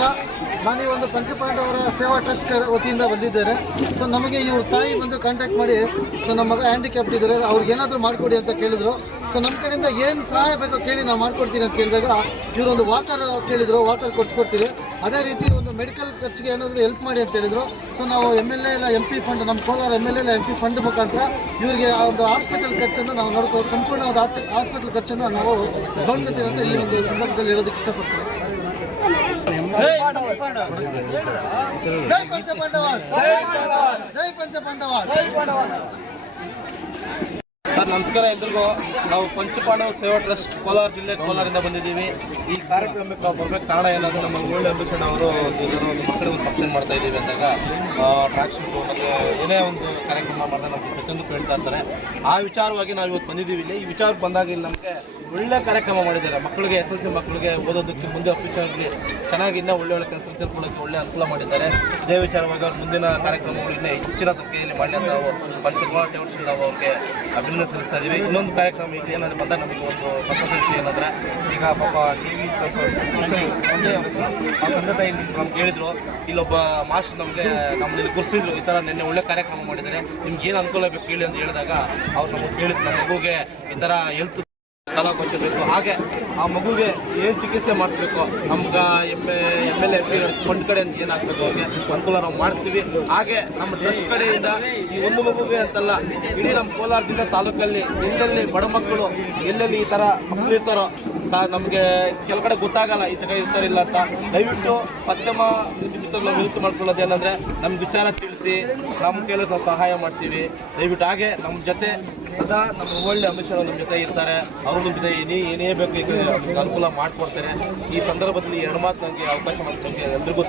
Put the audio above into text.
ನಮಸ್ಕಾರ. ನಾನು ಈ ಒಂದು ಪಂಚಪಾಂಡವರ ಸೇವಾ ಟ್ರಸ್ಟ್ ವತಿಯಿಂದ ಬಂದಿದ್ದೇನೆ. ಸೊ ನಮಗೆ ಇವ್ರ ತಾಯಿ ಬಂದು ಕಾಂಟ್ಯಾಕ್ಟ್ ಮಾಡಿ, ಸೊ ನಮ್ಮ ಮಗ ಹ್ಯಾಂಡಿಕ್ಯಾಪ್ಟ್ ಇದ್ದಾರೆ, ಅವ್ರಿಗೆ ಏನಾದರೂ ಮಾಡಿಕೊಡಿ ಅಂತ ಕೇಳಿದ್ರು. ಸೊ ನಮ್ಮ ಕಡೆಯಿಂದ ಏನು ಸಹಾಯ ಬೇಕೋ ಕೇಳಿ ನಾವು ಮಾಡ್ಕೊಡ್ತೀನಿ ಅಂತ ಕೇಳಿದಾಗ ಇವರೊಂದು ವಾಕರ್ ಕೇಳಿದ್ರು, ವಾಕರ್ ಕೊಡಿಸ್ಕೊಡ್ತೀವಿ. ಅದೇ ರೀತಿ ಒಂದು ಮೆಡಿಕಲ್ ಖರ್ಚಿಗೆ ಏನಾದರೂ ಹೆಲ್ಪ್ ಮಾಡಿ ಅಂತ ಹೇಳಿದ್ರು. ಸೊ ನಾವು MLA ಇಲ್ಲ MP ಫಂಡ್, ನಮ್ಮ ಕೋಲಾರ MLA ಇಲ್ಲ MP ಫಂಡ್ ಮುಖಾಂತರ ಇವರಿಗೆ ಆ ಒಂದು ಹಾಸ್ಪಿಟಲ್ ಖರ್ಚನ್ನು ನಾವು ಸಂಪೂರ್ಣವಾದ ಹಾಸ್ಪಿಟಲ್ ಖರ್ಚನ್ನು ನಾವು ಗಮನಿಸ್ತೀವಿ ಅಂತ ಈ ಒಂದು ಸಂದರ್ಭದಲ್ಲಿ ಹೇಳೋದಕ್ಕೆ ಇಷ್ಟಪಡ್ತೀವಿ. ಜೈ ಪಂಚಪಾಂಡವಾಸ್, ಜೈ ಪಂಚಪಾಂಡವಾಸ್. ಸರ್ ನಮಸ್ಕಾರ ಎಲ್ರಿಗೂ. ನಾವು ಪಂಚಪಾಂಡವ ಸೇವಾ ಟ್ರಸ್ಟ್ ಕೋಲಾರ ಜಿಲ್ಲೆ ಕೋಲಾರಿಂದ ಬಂದಿದ್ದೀವಿ. ಈ ಕಾರ್ಯಕ್ರಮಕ್ಕೆ ನಾವು ಬರಬೇಕು ಕಾರಣ ಏನಾದರೂ ನಮ್ಮ ಒಳ್ಳೆ ಅಂಬಿಷನ್ ಅವರು ಒಂದು ಮಕ್ಕಳಿಗೆ ಒಂದು ಫಂಕ್ಷನ್ ಮಾಡ್ತಾ ಇದ್ದೀವಿ ಅಂದಾಗ ಟ್ರ್ಯಾಕ್ ಶೂಟು ಮತ್ತು ಏನೇ ಒಂದು ಕಾರ್ಯಕ್ರಮ ಮಾಡಿದ್ರೆ ನಮಗೆ ಪ್ರತಿಯೊಂದಕ್ಕೂ ಹೇಳ್ತಾ ಇರ್ತಾರೆ. ಆ ವಿಚಾರವಾಗಿ ನಾವು ಇವತ್ತು ಬಂದಿದ್ದೀವಿ. ಇಲ್ಲಿ ಈ ವಿಚಾರಕ್ಕೆ ಬಂದಾಗ ಇಲ್ಲಿ ನಮಗೆ ಒಳ್ಳೆ ಕಾರ್ಯಕ್ರಮ ಮಾಡಿದ್ದಾರೆ. ಮಕ್ಕಳಿಗೆ SLC ಮಕ್ಕಳಿಗೆ ಓದೋದಕ್ಕೆ ಮುಂದೆ ಆಫೀಸರ್ಗೆ ಚೆನ್ನಾಗಿ ಇನ್ನೂ ಒಳ್ಳೆ ಕೆಲಸ ಸೇರ್ಕೊಳ್ಳೋಕ್ಕೆ ಒಳ್ಳೆ ಅನುಕೂಲ ಮಾಡಿದ್ದಾರೆ. ಇದೇ ವಿಚಾರವಾಗಿ ಅವ್ರ ಮುಂದಿನ ಕಾರ್ಯಕ್ರಮಗಳು ಇನ್ನೂ ಹೆಚ್ಚಿನ ಸಂಖ್ಯೆಯಲ್ಲಿ ಮಾಡಲಿ ಅಂತ ಪಂಚಪಾಂಡವ ಟೆವರ್ಸಿಂದ ಅವ್ರಿಗೆ ಅಭಿನಂದನೆ ಸಲ್ಲಿಸ್ತಾ ಇದ್ದೀವಿ. ಇನ್ನೊಂದು ಕಾರ್ಯಕ್ರಮ ಈಗ ಏನಾದರೂ ಬಂದಾಗ ನಮಗೆ ಒಂದು ಸಂತೋಷ ವಿಷಯ ಏನಂದರೆ, ಈಗ ಪಾಪ TV ಸಂಜೆ ಆ ತಂದೆ ತಾಯಿ ನಮ್ಗೆ ಹೇಳಿದ್ರು, ಇಲ್ಲೊಬ್ಬ ಮಾಸ್ಟರ್ ನಮ್ಮಲ್ಲಿ ಗುರ್ಸಿದ್ರು, ಈ ಥರ ನಿನ್ನೆ ಒಳ್ಳೆ ಕಾರ್ಯಕ್ರಮ ಮಾಡಿದ್ದಾರೆ, ನಿಮ್ಗೆ ಏನು ಅನುಕೂಲ ಬೇಕು ಹೇಳಿ ಅಂತ ಹೇಳಿದಾಗ ಅವ್ರು ನಮಗೆ ಹೇಳಿದ್ರು, ನಮ್ಮ ಮಗುಗೆ ಈ ಥರ ಹೆಲ್ತ್ ಕಲಾಕೋಶ ಬೇಕು, ಹಾಗೆ ಆ ಮಗುಗೆ ಏನು ಚಿಕಿತ್ಸೆ ಮಾಡಿಸ್ಬೇಕು, ನಮ್ಗೆ MLA MP ಫಂಡ್ ಕಡೆಯಿಂದ ಏನಾಗಬೇಕು ಅವ್ರಿಗೆ ಅನುಕೂಲ ನಾವು ಮಾಡಿಸ್ತೀವಿ. ಹಾಗೆ ನಮ್ಮ ಟ್ರಸ್ಟ್ ಕಡೆಯಿಂದ ಈ ಒಂದು ಮಗುಗೆ ಅಂತಲ್ಲ, ಇಡೀ ನಮ್ಮ ಕೋಲಾರ ಜಿಲ್ಲೆ ತಾಲೂಕಲ್ಲಿ ಎಲ್ಲೆಲ್ಲಿ ಬಡ ಮಕ್ಕಳು ಎಲ್ಲೆಲ್ಲಿ ಈ ಥರ ಮಕ್ಕಳು ಇರ್ತಾರೋ, ನಮಗೆ ಕೆಳಗಡೆ ಗೊತ್ತಾಗಲ್ಲ ಈ ಥರ ಇರ್ತಾರಿಲ್ಲ ಅಂತ, ದಯವಿಟ್ಟು ಮಧ್ಯಮ ಮಿತ್ರಗಳು ವಿರುದ್ಧ ಮಾಡ್ಕೊಳ್ಳೋದೇನೆಂದರೆ ನಮ್ಗೆ ವಿಚಾರ ತಿಳಿಸಿ ನಮ್ಮ ಕೈಲಿ ನಾವು ಸಹಾಯ ಮಾಡ್ತೀವಿ. ದಯವಿಟ್ಟು ಹಾಗೆ ನಮ್ಮ ಜೊತೆ ಸದಾ ನಮ್ಮ ಒಳ್ಳೆ ಅಂಶಗಳು ನಮ್ಮ ಜೊತೆ ಇರ್ತಾರೆ. ಅವ್ರ ಜೊತೆ ಏನೇ ಬೇಕು ಈಗ ಅನುಕೂಲ ಮಾಡಿಕೊಡ್ತಾರೆ. ಈ ಸಂದರ್ಭದಲ್ಲಿ ಎರಡು ಮಾತು ನನಗೆ ಅವಕಾಶ ಮಾಡ್ಕೊಡೋಕ್ಕೆ ಎಲ್ರಿಗೂ